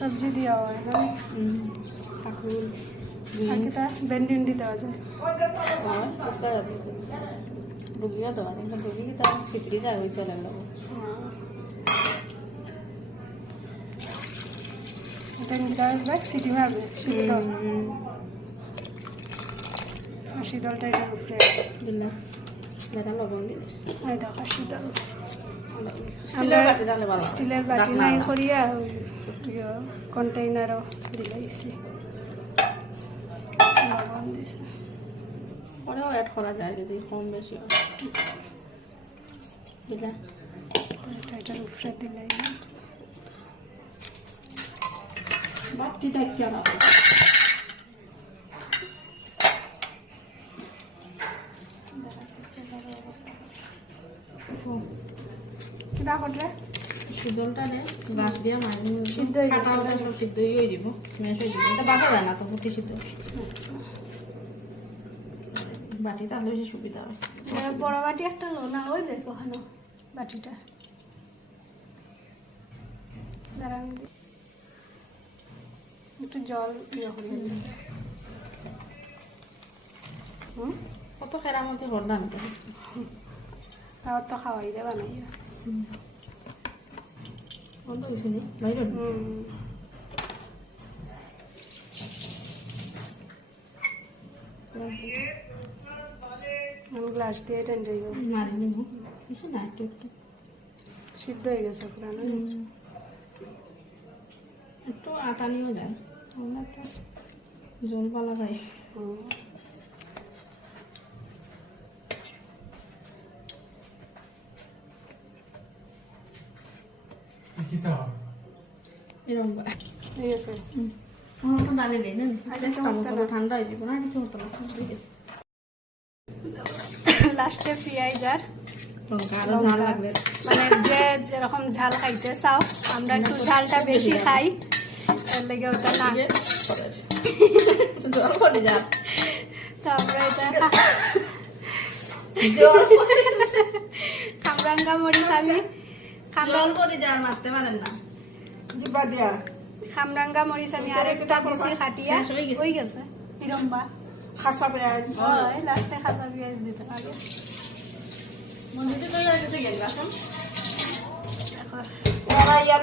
সবজি দেওয়া হয় না? কাকুল বাকিটা ভেন্ডি দেওয়া যায়। ডুবিও দেওয়া কিন্তু ডুবি তার ছিটকে যায় ওই চলে লাগবে। ভেন্ডিটা সিটি মারবে শীতল, আর শীতলটা এটা উপরে দিলাম এটা লবণ দিলে এই দেখো শীতল। স্টিলের বাটি তাহলে ভালো স্টিলের বাটি নাই করিয়া কন্টেইনারও দিলাইছি, লবণ দিছে। পরেও অ্যাড করা যায় যদি কম বেশি হয়। দিলা এটার উপরে দিলাই বাটিটা কি আর কিবা করে শীতলটা নে গাছ দিয়ে মারি সিদ্ধ হয়ে গেছে, সব সিদ্ধ হয়ে যাব, স্ম্যাশ হয়ে যাবে। এটা বাটা যায় না তো ফুটি সিদ্ধ। আচ্ছা বাটি তাহলে বেশি সুবিধা হয়। বড় বাটি একটা লো না, ওই দেখো ওখানে বাটিটা দাঁড়া আমি একটু জল ইয়ে করি। কত খেরার মধ্যে করলাম তো তাও তো খাওয়াই দেবা নাই। বন্ধ হয়েছে নি বাইরে আমি গ্লাস দিয়ে টেনে যাইব মারি নিব কিছু না একটু একটু সিদ্ধ হয়ে গেছে পুরানো। একটু আটা নিয়েও যায়, আমরা তো জল পালা খাই। এরকম ঠিক আছে তো ডালে নেই না ঠান্ডা হয়ে যাবো না, কিছু হতো না। ঠিক আছে লাস্টে পেঁয়াজ আর আরো ঝাল লাগবে, মানে যে যেরকম ঝাল খাইতে চাও, আমরা একটু ঝালটা বেশি খাই এর লেগে ওটা না জল পড়ে যা। তো আমরা এটা খামরাঙ্গা মরিচ আমি জল পড়ে যা মারতে পারেন না দিবা দিয়া। খামরাঙ্গা মরিচ আমি আরেকটা দিছি খাটিয়া হয়ে গেছে এরম্বা খাসা পেঁয়াজ হয় লাস্টে খাসা পেঁয়াজ দিতে লাগে। মন্দিরে তো গেছে গেল এখন দেখো ওরা ইয়ার